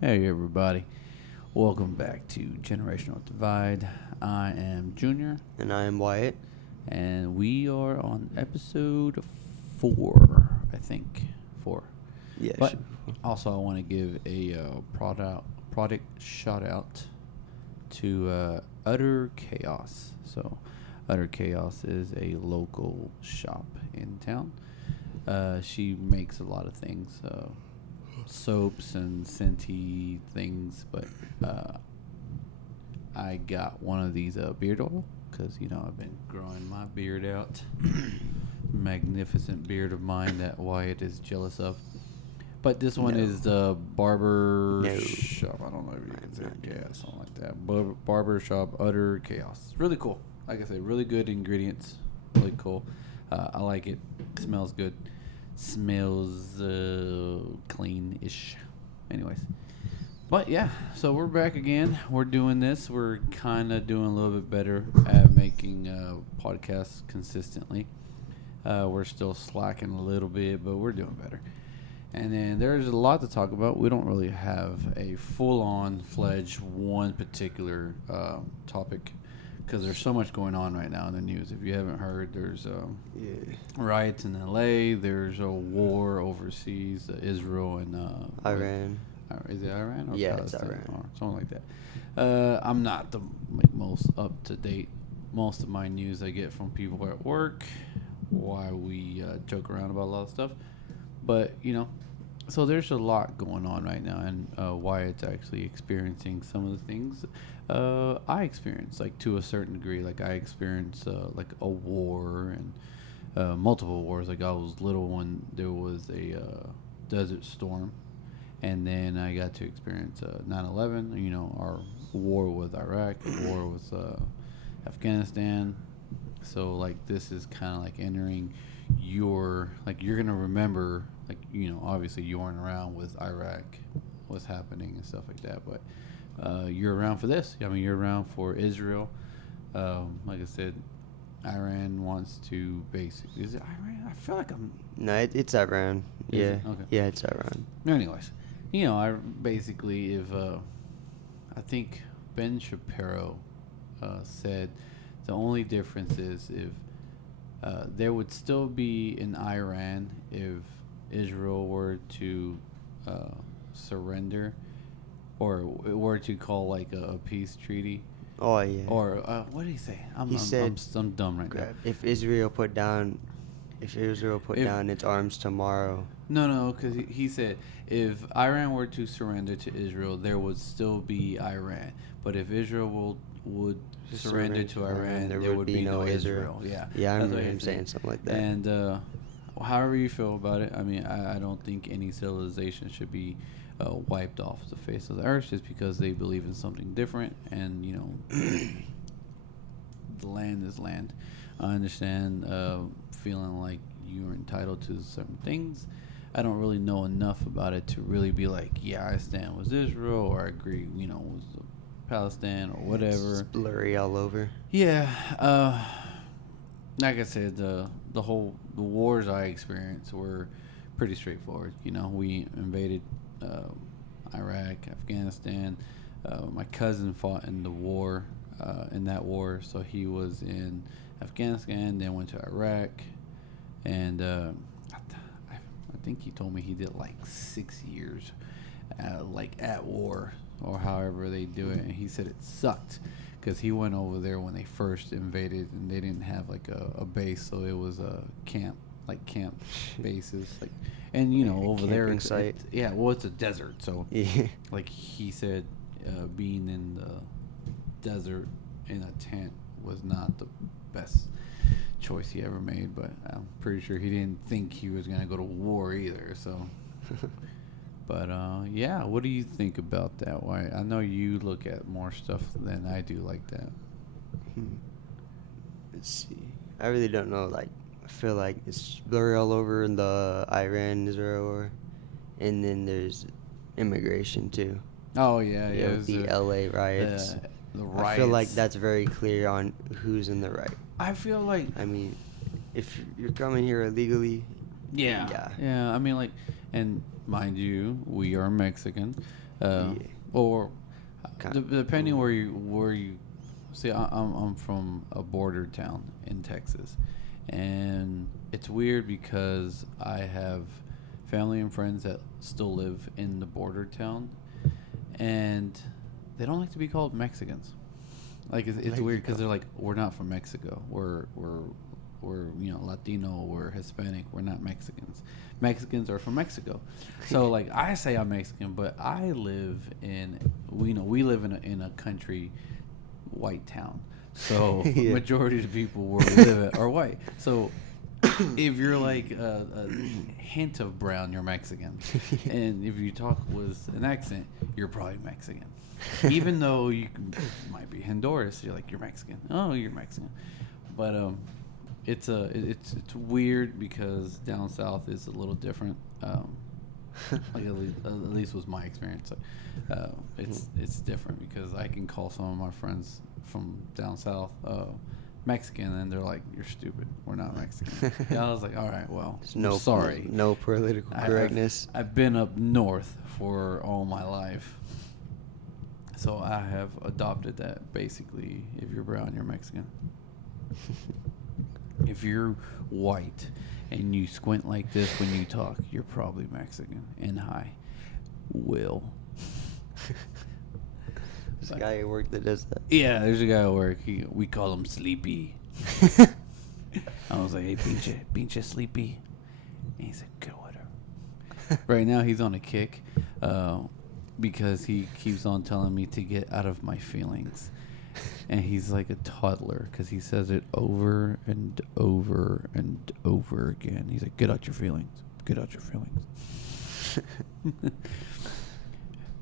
Hey everybody, welcome back to Generational Divide. I am Junior, And I am Wyatt. and we are on episode 4, I think. 4. Yeah, But also, I want to give a product shout out to Utter Chaos. So, Utter Chaos is a local shop in town. She makes a lot of things, soaps and scenty things, but I got one of these beard oil because I've been growing my beard out. Magnificent beard of mine that Wyatt is jealous of. But this one No. is the barber No. shop. I don't know if you can I'm say not it. Yeah, jealous. something like that. Barber shop Utter Chaos. Really cool. Like I said, really good ingredients. Really cool. I like it. Smells good. Smells clean-ish. Anyways. But yeah, so we're back again. We're doing this. We're kind of doing a little bit better at making podcasts consistently. We're still slacking a little bit, but we're doing better. And then there's a lot to talk about. We don't really have a full-on fledged one particular topic because there's so much going on right now in the news. If you haven't heard, there's Yeah. riots in LA. There's a war overseas, Israel and Iran. is it Iran or Yeah, it's Palestine Iran. or something like that? I'm not the most up to date. Most of my news I get from people at work. Why we joke around about a lot of stuff, but so there's a lot going on right now, and Wyatt's actually experiencing some of the things I experienced, like to a certain degree. Like I experienced like a war and multiple wars. Like I was little when there was a desert storm, and then I got to experience 9/11. Our war with Iraq, war with Afghanistan. So like this is kind of like entering your like you're gonna remember like obviously you weren't around with Iraq, what's happening and stuff like that, but you're around for this. I mean, you're around for Israel. Like I said, Iran wants to basically. Is it Iran? I feel like I'm. No, it's Iran. Is Yeah. it? Okay. Yeah, it's Iran. Anyways, I basically if I think Ben Shapiro said the only difference is if there would still be an Iran if Israel were to surrender or were to call like a peace treaty. Oh yeah. Or what did he say? He said, I'm dumb right now. if Israel put down If- its arms tomorrow. No, because he said if Iran were to surrender to Israel, there would still be Iran. But if Israel would surrender to Iran, there would be no Israel. Yeah, Yeah, I that's what remember he him said. saying something like that. And however you feel about it, I mean, I don't think any civilization should be wiped off the face of the earth just because they believe in something different. And the land is land. I understand feeling like you're entitled to certain things. I don't really know enough about it to really be like, yeah, I stand with Israel or I agree, with Palestine or whatever. It's blurry all over. Yeah, like I said, the wars I experienced were pretty straightforward. We invaded Iraq, Afghanistan. My cousin fought in the war, in that war, so he was in Afghanistan, then went to Iraq, and I think he told me he did like 6 years, like at war or however they do it, and he said it sucked because he went over there when they first invaded and they didn't have like a base, so it was a camp bases, like, and over there Camping site. yeah, well, it's a desert, so Yeah. like he said, being in the desert in a tent was not the best choice he ever made, but I'm pretty sure he didn't think he was going to go to war either, so. But yeah, what do you think about that? Why? I know you look at more stuff than I do like that. Let's see. I really don't know. Like, I feel like it's blurry all over in the Iran-Israel war, and then there's immigration too. Oh yeah, Yeah, yeah. with the LA riots. The riots. I feel like that's very clear on who's in the right. I feel like. I mean, if you're coming here illegally, Yeah. Yeah. Yeah. I mean, like, and mind you, we are Mexican. uh, Yeah. or Kind depending where you see. I'm from a border town in Texas, and it's weird because I have family and friends that still live in the border town, and they don't like to be called Mexicans. Like it's weird because they're like, we're not from Mexico. We're Latino. We're Hispanic. We're not Mexicans. Mexicans are from Mexico. So like I say I'm Mexican, but I live in we live in a country white town. So Yeah. majority of the people where we live at are white. So if you're like a hint of brown, you're Mexican, and if you talk with an accent, you're probably Mexican. Even though might be Honduras, you're like you're Mexican. Oh, you're Mexican, but it's weird because down south is a little different. Like at least was my experience. It's different because I can call some of my friends from down south Mexican, and they're like, "You're stupid. We're not Mexican." Yeah, I was like, "All right, well, There's no sorry. no political correctness. I've been up north for all my life, so I have adopted that. Basically, if you're brown, you're Mexican. If you're white and you squint like this when you talk, you're probably Mexican. And hi, Will." There's a Like, guy at work that does that. yeah, there's a guy at work. We call him Sleepy. I was like, "Hey, pinche Sleepy." And he said, "Good water." Right now, he's on a kick because he keeps on telling me to get out of my feelings. And he's like a toddler because he says it over and over and over again. He's like, "Get out your feelings. Get out your feelings."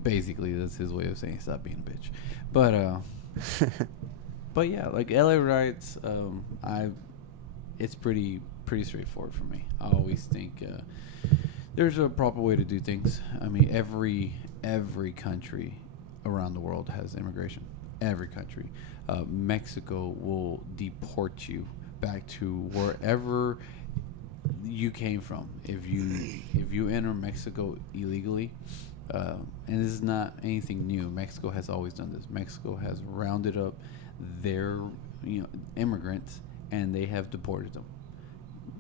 Basically, that's his way of saying stop being a bitch. But yeah, like LA riots, it's pretty straightforward for me. I always think there's a proper way to do things. I mean, every country around the world has immigration. Every country. Mexico will deport you back to wherever you came from if you enter Mexico illegally. And this is not anything new. Mexico has always done this. Mexico has rounded up their immigrants and they have deported them.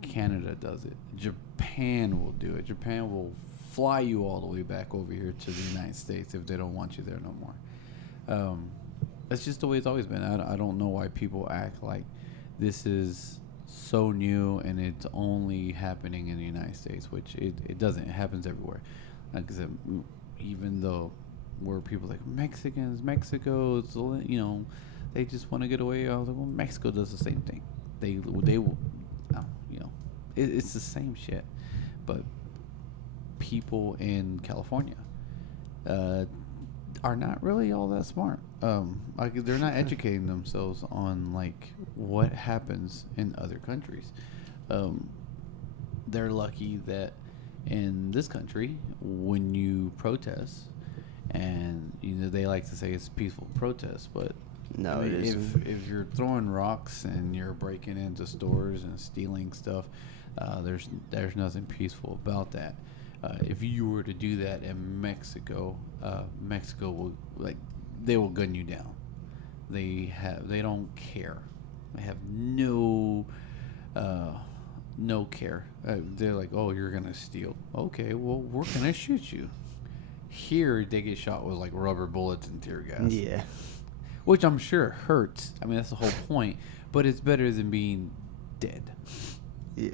Canada does it. Japan will do it. Japan will fly you all the way back over here to the United States if they don't want you there no more. That's just the way it's always been. I don't know why people act like this is so new and it's only happening in the United States, which it doesn't. It happens everywhere. Like I said, even though where people like Mexicans, Mexico, they just want to get away. I was like, well, Mexico does the same thing. They will, it's the same shit. But people in California are not really all that smart. Like they're not educating themselves on like what happens in other countries. They're lucky that in this country, when you protest, and they like to say it's peaceful protest, but No, I mean, it isn't. if you're throwing rocks and you're breaking into stores and stealing stuff, there's nothing peaceful about that. If you were to do that in Mexico, Mexico will they will gun you down. They don't care. They have no care. They're like, oh, you're gonna steal. Okay, well, we're gonna shoot you. Here, they get shot with like rubber bullets and tear gas. Yeah. Which I'm sure hurts. I mean, that's the whole point. But it's better than being dead. Yeah.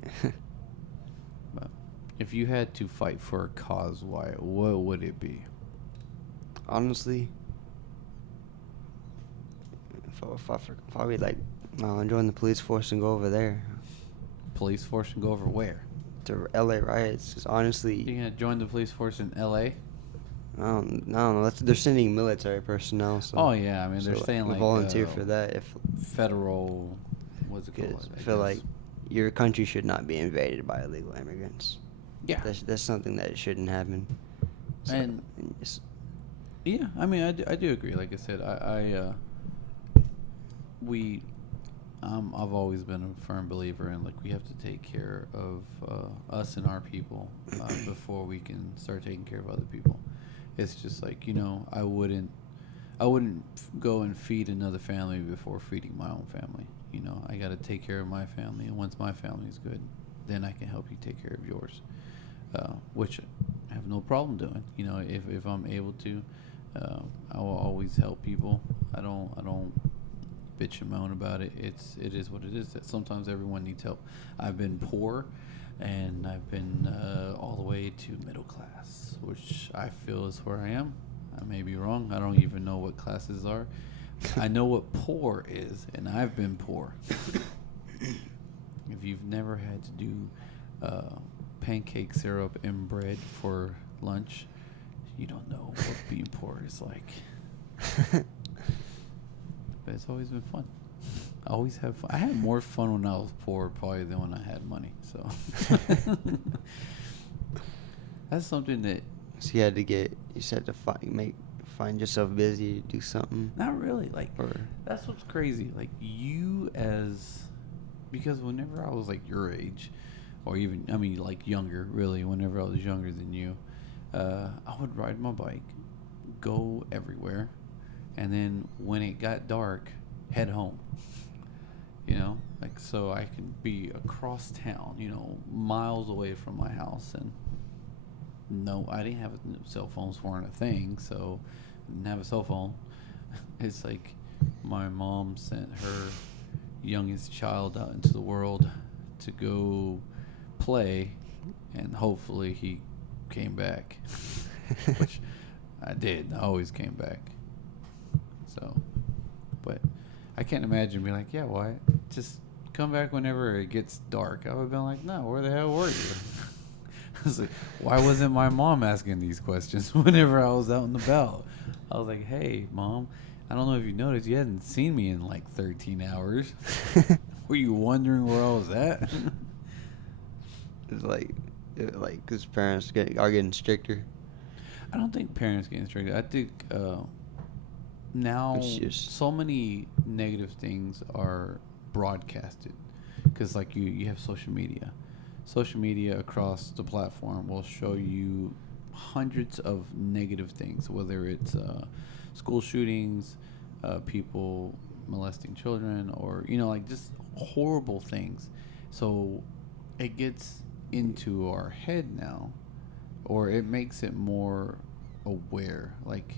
But if you had to fight for a cause, what would it be? Honestly, probably like join the police force and go over there Police force and go over where? to LA riots. Cause honestly, You gonna join the police force in L.A.? I don't know. They're sending military personnel. So, Oh yeah, I mean they're so, saying like volunteer for that if federal. What's it called? I feel like your country should not be invaded by illegal immigrants. Yeah. That's something that shouldn't happen. So, And- just, Yeah, I mean, I do agree. Like I said, I've always been a firm believer in like we have to take care of us and our people before we can start taking care of other people. It's just like, I wouldn't go and feed another family before feeding my own family. I got to take care of my family, and once my family's good, then I can help you take care of yours. Which I have no problem doing. If I'm able to, I will always help people. I don't bitch and moan about it. It is what it is. That sometimes everyone needs help. I've been poor, and I've been all the way to middle class, which I feel is where I am. I may be wrong. I don't even know what classes are. I know what poor is, and I've been poor. If you've never had to do pancake syrup and bread for lunch, you don't know what being poor is like. But it's always been fun. I always have fun. I had more fun when I was poor probably than when I had money. So that's something that So you just had to find yourself busy, do something. not really like. Or That's what's crazy. Like because whenever I was like your age, or even like younger, really, whenever I was younger than you, I would ride my bike, go everywhere, and then when it got dark, head home. Like so I could be across town, miles away from my house, and no, I didn't have cell phones weren't a thing, so I didn't have a cell phone. It's like my mom sent her youngest child out into the world to go play, and hopefully he came back, which I did. I always came back. So, but I can't imagine being like, yeah, why? Just come back whenever it gets dark. I would have been like, no, where the hell were you? I was like, why wasn't my mom asking these questions whenever I was out and about? I was like, hey, Mom, I don't know if you noticed, you hadn't seen me in like 13 hours. Were you wondering where I was at? It's like because parents are getting stricter. I don't think parents getting stricter. I think now It's just- so many negative things are broadcasted because like you have social media across the platform will show you hundreds of negative things, whether it's school shootings, people molesting children, or like just horrible things. So it gets into our head now, or it makes it more aware. Like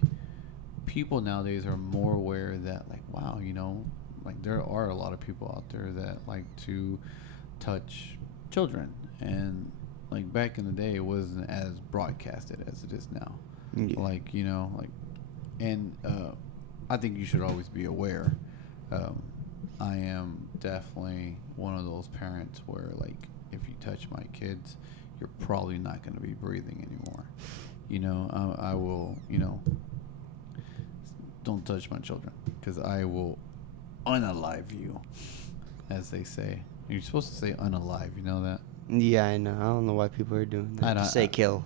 people nowadays are more aware that like, wow, like there are a lot of people out there that like to touch children, and like back in the day it wasn't as broadcasted as it is now. Yeah. Like and I think you should always be aware. I am definitely one of those parents where like if you touch my kids, you're probably not going to be breathing anymore. I will, don't touch my children because I will unalive you, as they say. You're supposed to say unalive, you know that? Yeah, I know. I don't know why people are doing that. Just say kill.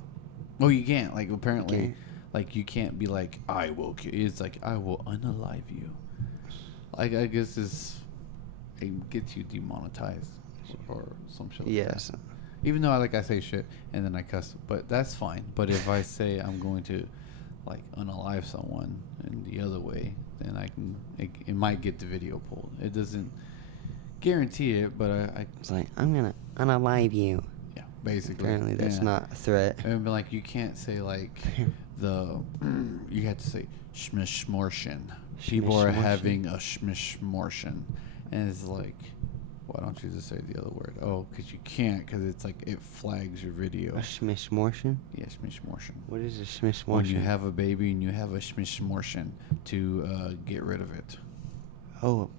Oh, you can't. Like, apparently, Okay. like, you can't be like, I will kill. It's like, I will unalive you. Like, I guess it gets you demonetized or some shit like Yes. that. Even though I say shit and then I cuss, but that's fine. But if I say I'm going to, like, unalive someone in the other way, then it might get the video pulled. It doesn't guarantee it, but I It's like, I'm going to unalive you. yeah, basically. Apparently, that's Yeah. not a threat. And be like, you can't say like you have to say schmishmortion. People are Schmishmortion. having a schmishmortion, and it's like, why don't you just say the other word? Oh, because you can't, because it's like it flags your video. A schmishmortion? Yeah, schmishmortion. What is a schmishmortion? When you have a baby and you have a schmishmortion to get rid of it. Oh,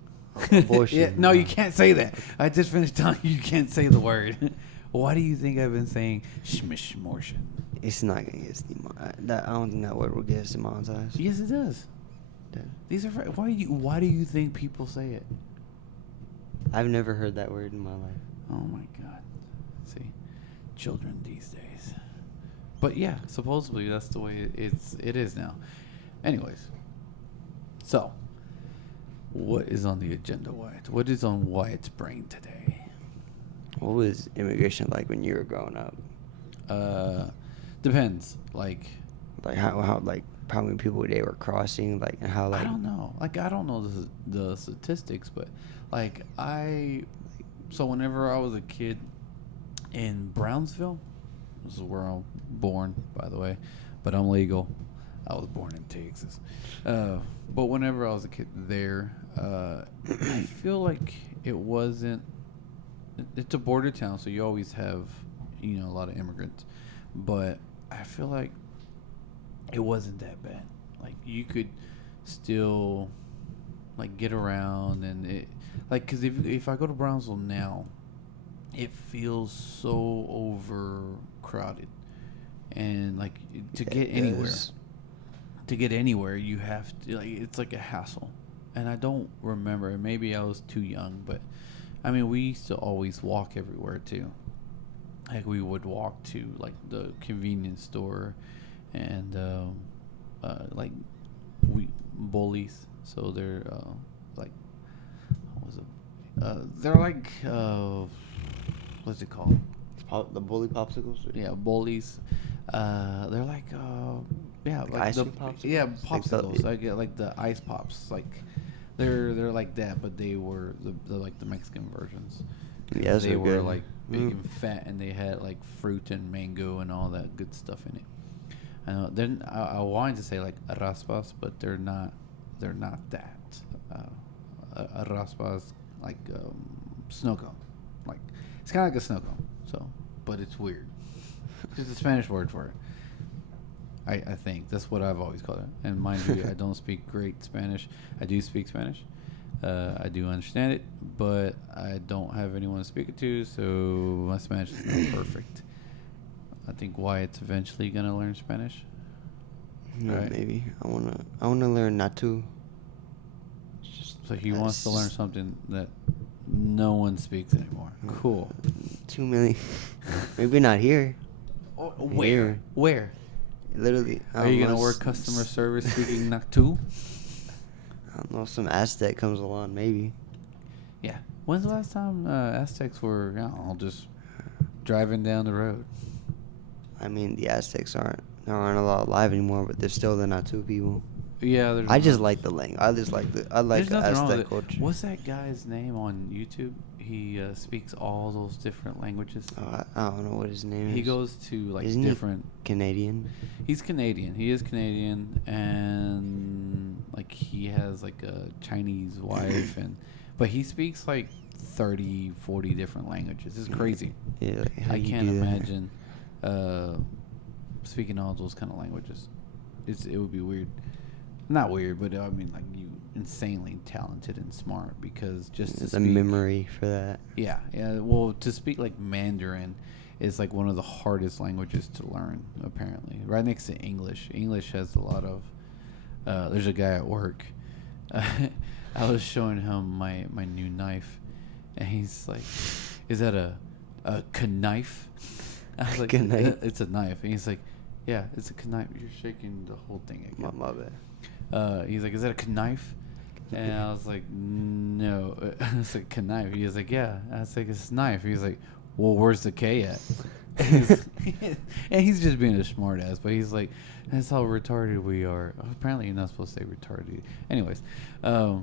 abortion. Yeah, no, you can't say that. I just finished telling you can't say the word. Why do you think I've been saying schmishmortion? It's not going to get us demonetized. I don't think that word will get us demonetized. Yes, it does. These are why do you think people say it? I've never heard that word in my life. Oh my god. See, children these days. But yeah, supposedly that's the way it is now. Anyways, so what is on the agenda, Wyatt? What is on Wyatt's brain today? What was immigration like when you were growing up? Depends. Like Like how like how many people they were crossing, like, and how I like don't know. Like I don't know the statistics, but like so whenever I was a kid in Brownsville, this is where I'm born, by the way, but I'm legal. I was born in Texas. But whenever I was a kid there, I feel like it wasn't. It's a border town, so you always have, a lot of immigrants. But I feel like it wasn't that bad. Like you could still like get around and it like because if I go to Brownsville now, it feels so overcrowded and like to yeah, get it anywhere does. you have to like it's like a hassle. And I don't remember, maybe I was too young, but I mean we used to always walk everywhere too. Like we would walk to like the convenience store and like we bullies. So they're like what was it? They're like what's it called? The bully popsicles. Yeah, bullies. They're like yeah, Like like ice the cream popsicles? yeah Like popsicles. I get like the ice pops. Like they're like that, but they were the like the Mexican versions. Yeah, those They are were good. like big Mm. and fat, and they had like fruit and mango and all that good stuff in it. I know. Then I wanted to say like raspas, but they're not. They're not that. A raspa is like snow cone. Like it's kind of like a snow cone. So, but it's weird. It's a Spanish word for it. I think that's what I've always called it. And mind you, I don't speak great Spanish. I do speak Spanish. I do understand it, but I don't have anyone to speak it to, so my Spanish is not perfect. I think Wyatt's eventually gonna learn Spanish. Yeah, Right. maybe I wanna learn not to. It's just So he it's wants to learn just something that no one speaks anymore. Cool. too many. Maybe not here. Oh, Here. Where? Literally. I Are don't you know, gonna work customer service speaking Naktu? I don't know. Some Aztec comes along, maybe. Yeah. When's the last time Aztecs were, I don't know, just driving down the road? I mean, the Aztecs aren't a lot alive anymore, but they're still the Natu people. Yeah, there's. I just like the language. I like There's nothing wrong with Aztec it. culture. What's that guy's name on YouTube? He speaks all those different languages. Oh, I don't know what his name is. He goes to like Isn't different. he Canadian? He's Canadian. He is Canadian, and like he has like a Chinese wife, but he speaks like 30, 40 different languages. It's crazy. Yeah, like, how I you can't do that? imagine speaking all those kind of languages. It would be weird. Not weird, but I mean like you insanely talented and smart because just to The speak. memory for that. Yeah, yeah. Well, to speak like Mandarin is like one of the hardest languages to learn. Apparently, right next to English. English has a lot of. There's a guy at work. I was showing him my new knife, and he's like, "Is that a knife?" I was like, Knife? "It's a knife," and he's like, "Yeah, it's a knife." You're shaking the whole thing again. My bad. He's like, "Is that a knife?" And I was like, "No." It's like knife. He was like, "Yeah." I was like, "It's knife." He was like, "Well, where's the K at?" And he's just being a smart ass, but he's like, "That's how retarded we are." Apparently, you're not supposed to say retarded. Anyways, but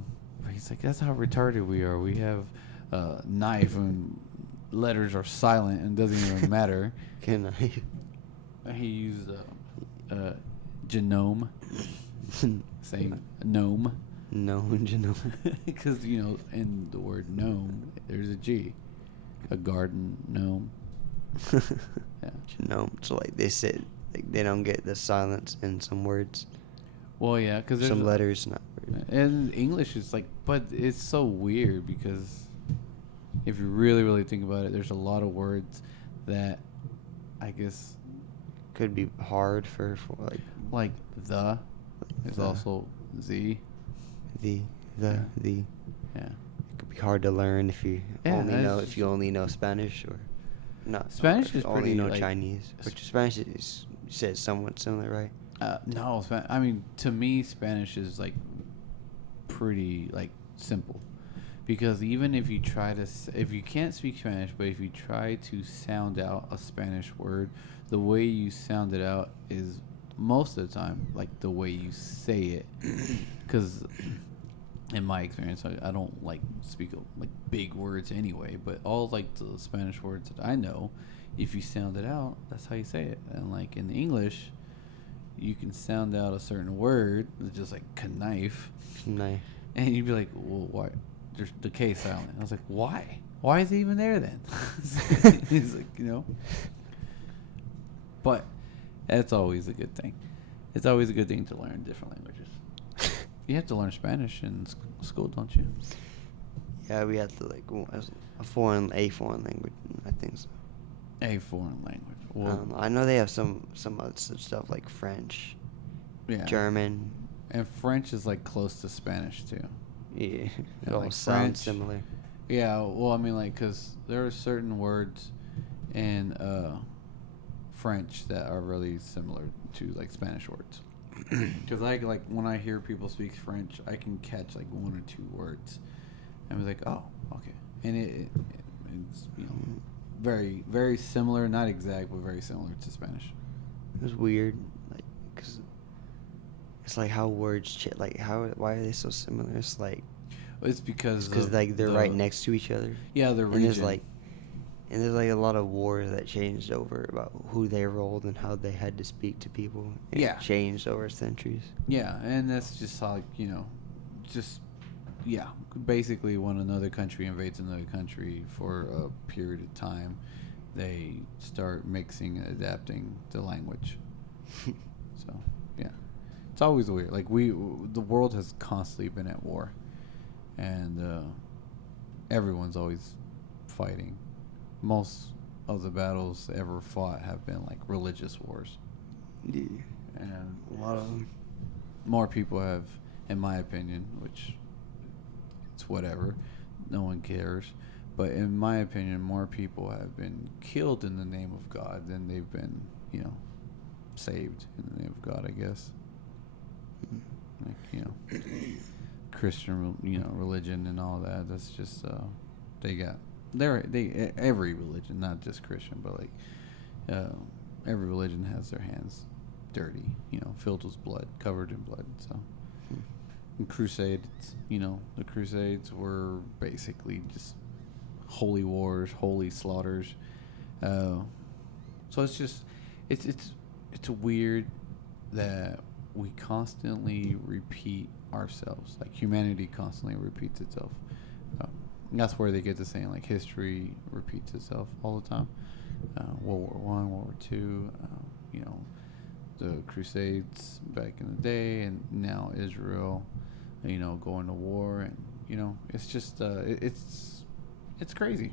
he's like, "That's how retarded we are. We have knife and letters are silent and doesn't even matter." Can I? And he used genome, saying gnome. No, you know. Because in the word gnome there's a G, a garden gnome. Yeah. Genome. So like they said, like they don't get the silence in some words, Well, yeah, because some letters, not words. and English is like, but it's so weird because if you really really think about it, there's a lot of words that I guess Could be hard for like the is the. also Z. the Yeah. the. Yeah. It could be hard to learn if you Yeah, if you only know Spanish or not. Spanish or if is you only pretty, know like, Chinese, which Spanish is you said somewhat similar, right? No, I mean, to me, Spanish is like pretty like simple, because even if you try to, if you can't speak Spanish, but if you try to sound out a Spanish word, the way you sound it out is most of the time, like the way you say it, because in my experience, I don't like speak like big words anyway. But all like the Spanish words that I know, if you sound it out, that's how you say it. And like in English, you can sound out a certain word, just like knife, Nice. and you'd be like, well, why? There's the K silent. I was like, why? Why is it even there then? He's like, But that's always a good thing. It's always a good thing to learn different languages. You have to learn Spanish in school, don't you? Yeah, we had to as a foreign language. I think so. A foreign language. I Well, don't know. I know they have some other stuff like French, yeah. German. And French is like close to Spanish too. Yeah, it Yeah, all like sounds French. similar. Yeah, well, I mean, like, because there are certain words in French that are really similar to like Spanish words. Because like when I hear people speak French, I can catch like one or two words, and I was like, oh, okay, and it's very very similar, not exact, but very similar to Spanish. It was weird, cause it's like how words why are they so similar? It's like It's because because of they're right next to each other. Yeah, the And region. there's a lot of wars that changed over about who they rolled and how they had to speak to people. Yeah. Changed over centuries. Yeah, and that's just how just yeah, basically when another country invades another country for a period of time, they start mixing and adapting the language. So yeah, it's always weird. Like the world has constantly been at war, and everyone's always fighting. Most of the battles ever fought have been like religious wars, Yeah. and A lot of them. more people have, in my opinion, which it's whatever, no one cares, but in my opinion, more people have been killed in the name of God than they've been, saved in the name of God, I guess. Like, Christian, religion and all that. That's just every religion, not just Christian, but like every religion has their hands dirty, filled with blood, covered in blood. So, and Crusades, the Crusades were basically just holy wars, holy slaughters. So it's weird that we constantly repeat ourselves. Like humanity constantly repeats itself. That's where they get to saying like history repeats itself all the time. World War One, World War Two, the Crusades back in the day, and now Israel, going to war, and it's just it's crazy.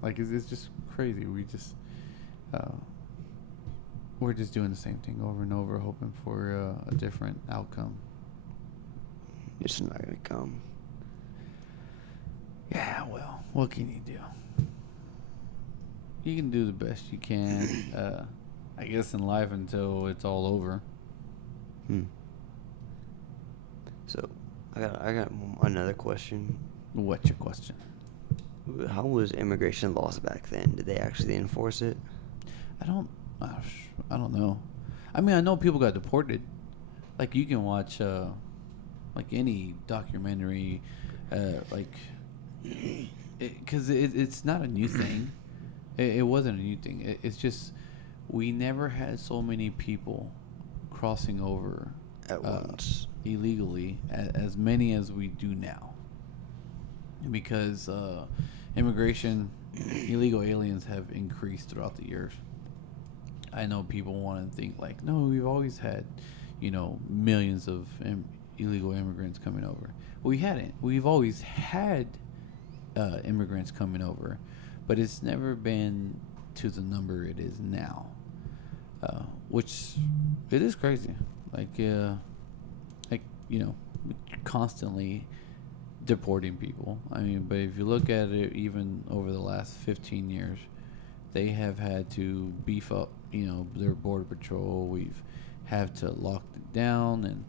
Like it's just crazy. We're just doing the same thing over and over, hoping for a different outcome. It's not gonna come. Yeah, well, what can you do? You can do the best you can, I guess, in life until it's all over. So, I got another question. What's your question? How was immigration laws back then? Did they actually enforce it? I don't know. I mean, I know people got deported. Like you can watch, like any documentary, because it's not a new thing. It wasn't a new thing. It's just we never had so many people crossing over At once. illegally as many as we do now. Because immigration, illegal aliens have increased throughout the years. I know people want to think like, no, we've always had, millions of illegal immigrants coming over. We hadn't. We've always had immigrants coming over, but it's never been to the number it is now, which it is crazy. Constantly deporting people. I mean, but if you look at it, even over the last 15 years, they have had to beef up, their border patrol. We've have to lock it down, and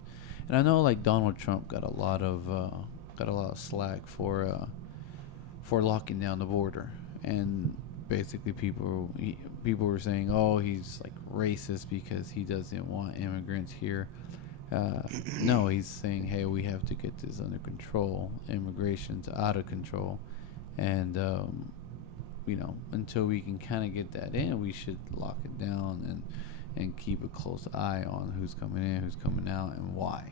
I know like Donald Trump got a lot of slack for locking down the border, and basically people were saying, oh, he's like racist because he doesn't want immigrants here. No, he's saying, hey, we have to get this under control. Immigration's out of control, and until we can kind of get that in, we should lock it down and keep a close eye on who's coming in, who's coming out, and why.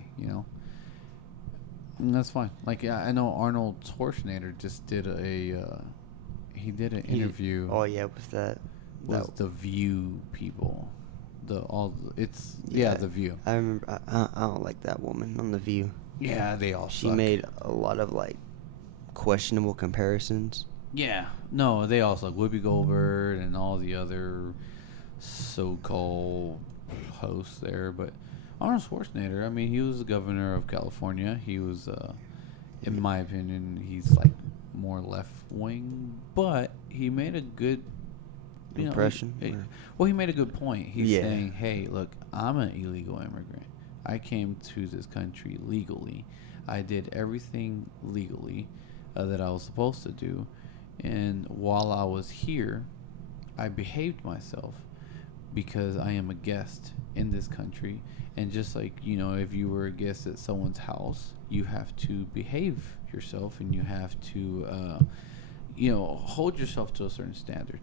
And that's fine. Like, I know Arnold Schwarzenegger just did he did an interview. Oh yeah, with that. With the View people, The View. I remember. I don't like that woman on the View. Yeah, they all. She suck. made a lot of like questionable comparisons. Yeah, no, they all suck. Whoopi Goldberg and all the other so-called hosts there, but Arnold Schwarzenegger. I mean, he was the governor of California. He was, in my opinion, he's like more left-wing, but he made a good impression. He made a good point. He's saying, "Hey, look, I'm an illegal immigrant. I came to this country legally. I did everything legally that I was supposed to do, and while I was here, I behaved myself because I am a guest in this country. And just like, if you were a guest at someone's house, you have to behave yourself, and you have to, hold yourself to a certain standard,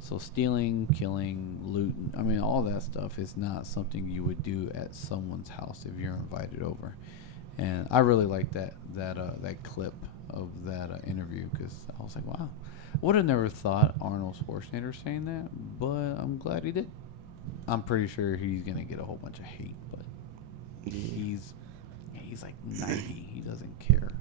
So stealing, killing, looting, I mean, all that stuff is not something you would do at someone's house if you're invited over. And I really like that clip of that interview, because I was like, wow. Would have never thought Arnold Schwarzenegger saying that, but I'm glad he did. I'm pretty sure he's gonna get a whole bunch of hate, but he's like 90. He doesn't care.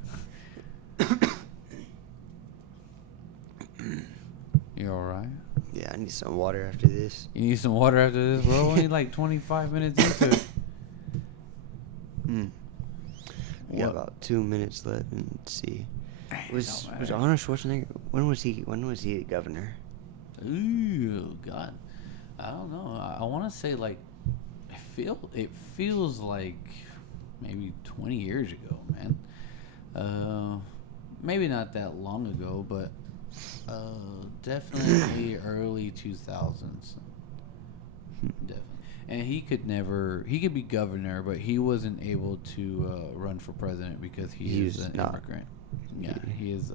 You all right? Yeah, I need some water after this. You need some water after this? We're only like 25 minutes into it. We got about 2 minutes left, and let's see. Was Arnold Schwarzenegger? When was he governor? Ooh, God, I don't know. I want to say like it feels like maybe 20 years ago, man. Maybe not that long ago, but definitely early 2000s. Definitely. And he could be governor, but he wasn't able to run for president because he is an immigrant. Yeah, he is.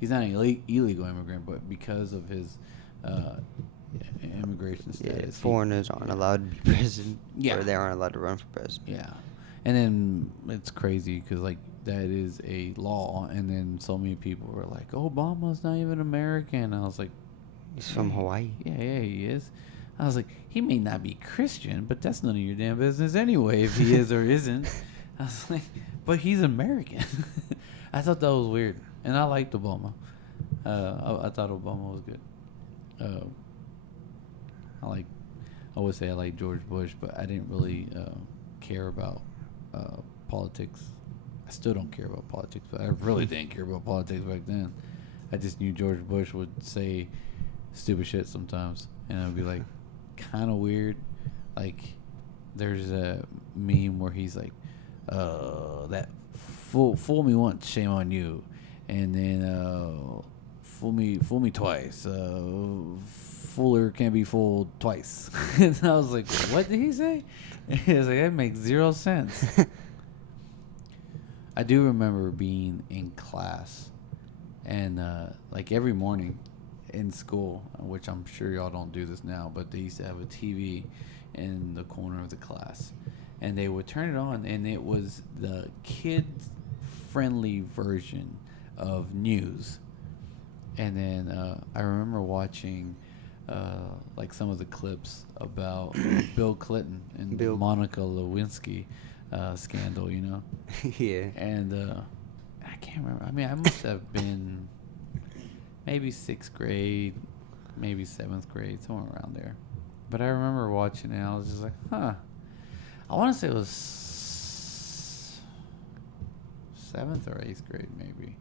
He's not an illegal immigrant, but because of his immigration status, foreigners aren't allowed to be president. Yeah, or they aren't allowed to run for president. Yeah, and then it's crazy because like that is a law, and then so many people were like, Obama's not even American. I was like, he's from Hawaii. Yeah, he is. I was like, he may not be Christian, but that's none of your damn business anyway if he is or isn't. I was like, but he's American. I thought that was weird, and I liked Obama. I thought Obama was good. I would say I like George Bush, but I didn't really care about politics. I still don't care about politics, but I really didn't care about politics back then. I just knew George Bush would say stupid shit sometimes, and I'd be like, kind of weird. Like, there's a meme where he's like, that fool me once, shame on you, and then fool me twice. Fooler can't be fooled twice. And I was like, what did he say? He was like, that makes zero sense. I do remember being in class, and like every morning in school, which I'm sure y'all don't do this now, but they used to have a TV in the corner of the class, and they would turn it on, and it was the kid-friendly version of news. And then I remember watching like some of the clips about Bill Clinton and the Monica Lewinsky scandal, Yeah. And I can't remember. I mean, I must have been maybe 6th grade, maybe 7th grade, somewhere around there. But I remember watching it, and I was just like, huh. I want to say it was 7th or 8th grade, maybe.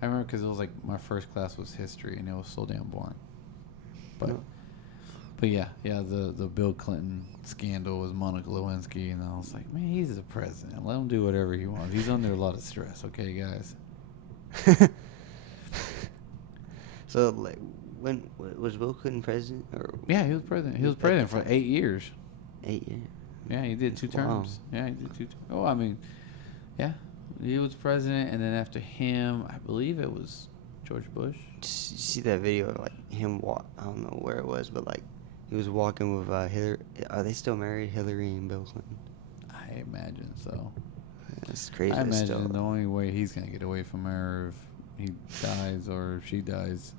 I remember because it was like my first class was history, and it was so damn boring. But yeah, the Bill Clinton scandal was Monica Lewinsky, and I was like, man, he's the president. Let him do whatever he wants. He's under a lot of stress, okay, guys? So, like, when was Bill Clinton president? Or Yeah, he was president. He was at the president for time? 8 years. 8 years. Yeah, he did 2 Wow. terms. Yeah, he did 2. Oh, I mean, yeah, he was president, and then after him, I believe it was George Bush. See that video of, like, him walk? I don't know where it was, but like he was walking with Hillary. Are they still married, Hillary and Bill Clinton? I imagine so. That's crazy. I imagine still. the only way he's gonna get away from her if he dies or if she dies,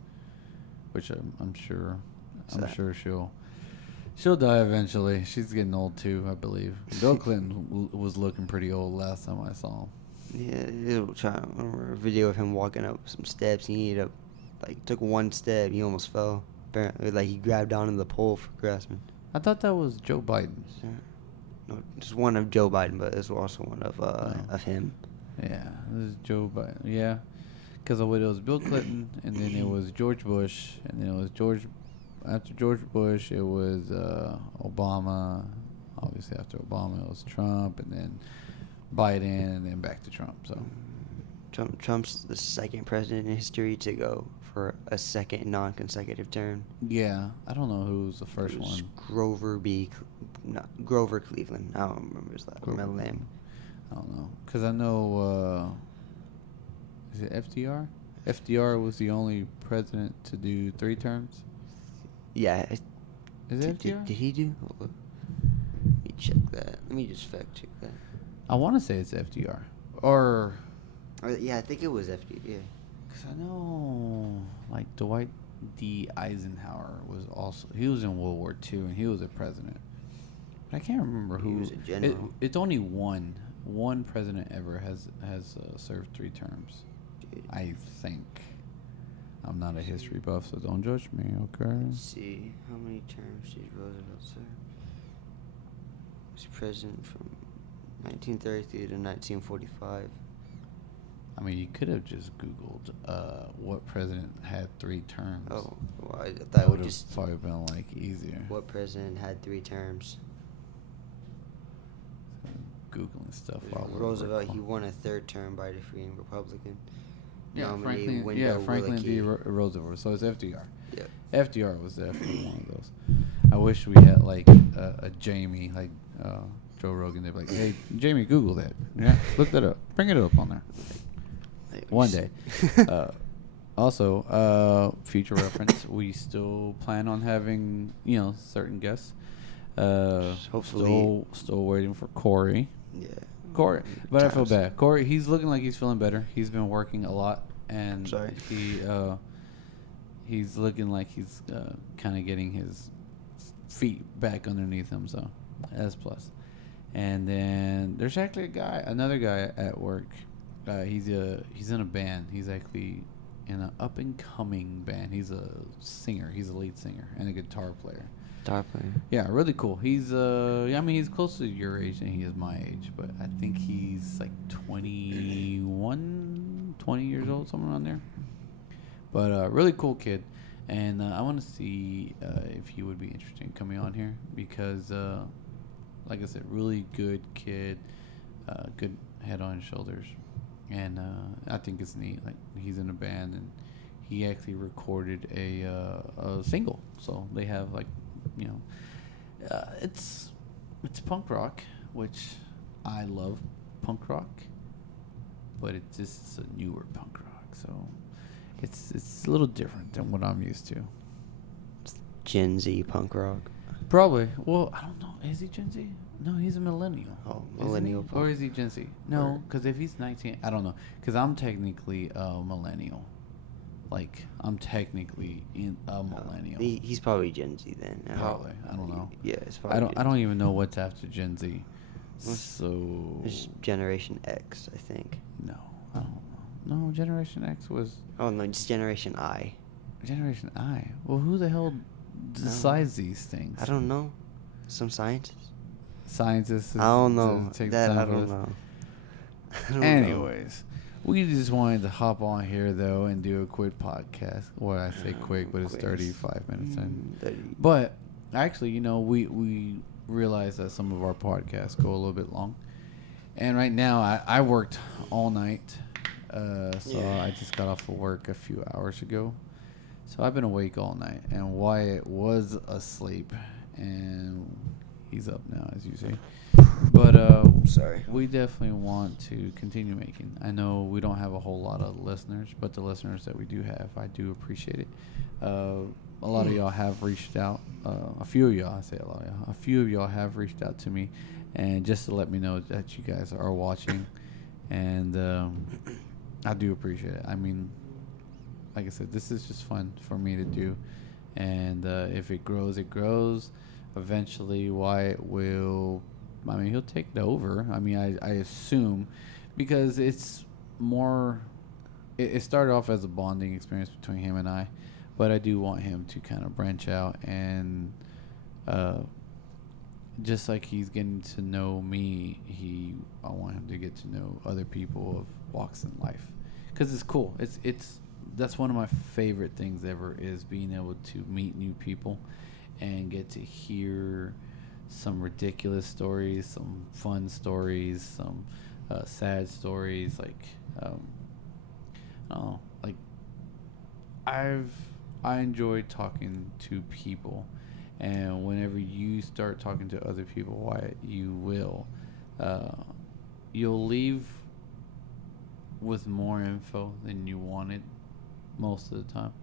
which I'm sure. I'm Sad. sure she'll die eventually. She's getting old too, I believe. Bill Clinton was looking pretty old last time I saw him. Yeah, I remember a video of him walking up some steps. He needed took one step. He almost fell. Apparently, like he grabbed onto the pole for grasping. I thought that was Joe Biden. So, no, just one of Joe Biden, but there's also one of No. him. Yeah, this is Joe Biden. Yeah, because it was Bill Clinton, and then it was George Bush, and then it was After George Bush, it was Obama. Obviously, after Obama, it was Trump, and then Biden, and then back to Trump. So Trump's the second president in history to go for a second non-consecutive term. yeah, I don't know who's the first It was one. Grover Cleveland. I don't remember his Grover middle name. Cleveland. I don't know, because I know. Is it FDR? FDR was the only president to do 3 terms. Yeah. Is it FDR? Did he do? Hold on. Let me check that. Let me just fact check that. I want to say it's FDR. Or, Yeah, I think it was FD. Yeah. because I know, like, Dwight D. Eisenhower he was in World War II, and he was a president. But I can't remember who. He was a general. It's only one president ever has served 3 terms. Dude. I think. I'm not a history buff, so don't judge me, okay? Let's see. How many terms did Roosevelt serve? He was president from 1933 to 1945. I mean, you could have just Googled what president had 3 terms. Oh, well, I thought That it would would have just. probably been, like, easier. What president had 3 terms? Googling stuff. It was while we're Roosevelt. He recording. won a 3rd term by defeating Republican. Yeah, nominee Franklin. Wendell Franklin D. Willkie. Roosevelt. So it's FDR. Yep. FDR was definitely one of those. I wish we had like a Jamie, like Joe Rogan. They'd be like, "Hey, Jamie, Google that. Yeah, look that up. Bring it up on there Like, one day." Also, future reference, we still plan on having certain guests. Hopefully. still waiting for Corey. Yeah. Corey, but I feel Times. bad. Corey, he's looking like he's feeling better. He's been working a lot, and Sorry. he's looking like he's kind of getting his feet back underneath him. So that's plus. And then there's actually another guy at work. He's in a band. He's actually in an up and coming band. He's a singer. He's a lead singer and a guitar player. Guitar player. Yeah, really cool. He's he's closer to your age than he is my age, but I think he's like 21, 20 years old, somewhere around there. But really cool kid, and I want to see if he would be interested in coming on here because, like I said, really good kid, good head on his shoulders, and I think it's neat. Like he's in a band and he actually recorded a single, so they have like. It's punk rock, which I love punk rock, but it's just a newer punk rock, so it's a little different than what I'm used to. Gen Z punk rock. Probably. Well, I don't know. Is he Gen Z? No, he's a millennial. Oh, Isn't he? millennial punk. Or is he Gen Z? No, because if he's 19, I don't know. Because I'm technically a millennial. Like, I'm technically a millennial. He's probably Gen Z then. Probably. I don't know. Yeah, it's probably. I don't even know what's after Gen Z. What's- So There's Generation X, I think. no, I don't know. No, Generation X was Oh no, it's Generation I. Generation I. Well, who the hell decides these things? I don't know. Some scientists. Scientists. I don't know. take That time I for don't this? know. I don't know. Anyways, we just wanted to hop on here though and do a quick podcast. Well, I say quick, but it's Quiz. 35 minutes in. 30. But actually, we realize that some of our podcasts go a little bit long, and right now I worked all night, so Yeah. I just got off of work a few hours ago. So I've been awake all night, and Wyatt was asleep, and he's up now, as you say. But Sorry. we definitely want to continue making. I know we don't have a whole lot of listeners, but the listeners that we do have, I do appreciate it. A lot of y'all have reached out. A few of y'all, I say a lot of y'all. A few of y'all have reached out to me, and just to let me know that you guys are watching, and I do appreciate it. I mean, like I said, this is just fun for me to do, and if it grows, it grows. Eventually, Wyatt will. I mean, he'll take it over. I mean, I assume, because it's more. It started off as a bonding experience between him and I, but I do want him to kind of branch out and, just like he's getting to know me, I want him to get to know other people of walks in life, because it's cool. It's that's one of my favorite things ever, is being able to meet new people and get to hear some ridiculous stories, some fun stories, some sad stories. Like, I don't know, like I enjoy talking to people, and whenever you start talking to other people, why you will, you'll leave with more info than you wanted most of the time,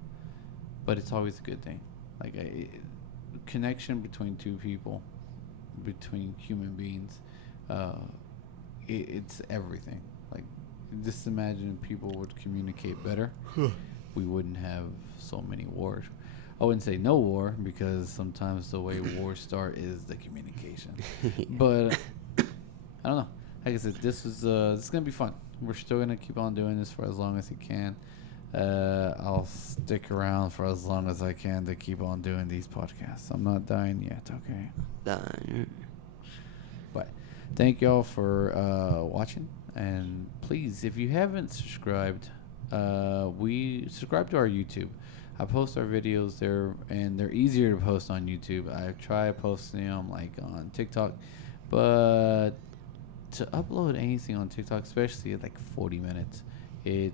but it's always a good thing. Like, connection between two people, between human beings, it's everything. Like, just imagine people would communicate better. We wouldn't have so many wars. I wouldn't say no war, because sometimes the way wars start is the communication. But I don't know. Like I said, this is gonna be fun. We're still gonna keep on doing this for as long as we can. I'll stick around for as long as I can to keep on doing these podcasts. I'm not dying yet, okay? Done. But thank y'all for watching, and please, if you haven't subscribed, we subscribe to our YouTube. I post our videos there, and they're easier to post on YouTube. I try posting them like on TikTok, but to upload anything on TikTok, especially at like 40 minutes, it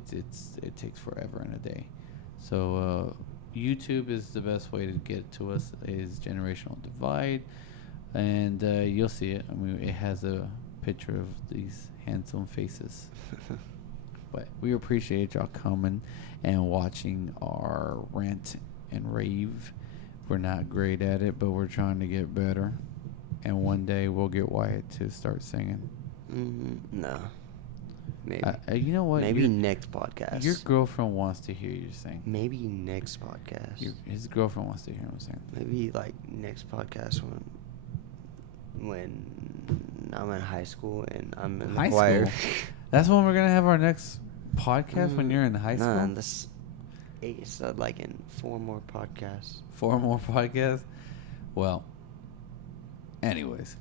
takes forever in a day. So YouTube is the best way to get to us. Is Generational Divide, and you'll see it. I mean, it has a picture of these handsome faces. But we appreciate y'all coming and watching our rant and rave. We're not great at it, but we're trying to get better. And one day we'll get Wyatt to start singing. No. Maybe. You know what? Maybe next podcast. Your girlfriend wants to hear you sing. Maybe next podcast. His girlfriend wants to hear him sing. Maybe like next podcast when I'm in high school and I'm in the High choir. school? That's when we're gonna have our next podcast, when you're in high school? Nah, it's like in 4 more podcasts. 4 more podcasts? Well, anyways,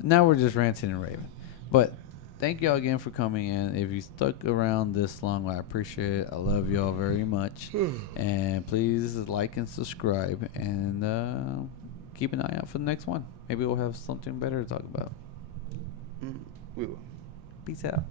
now we're just ranting and raving. But thank y'all again for coming in. If you stuck around this long, I appreciate it. I love y'all very much. And please like and subscribe, and keep an eye out for the next one. Maybe we'll have something better to talk about. We will. Peace out.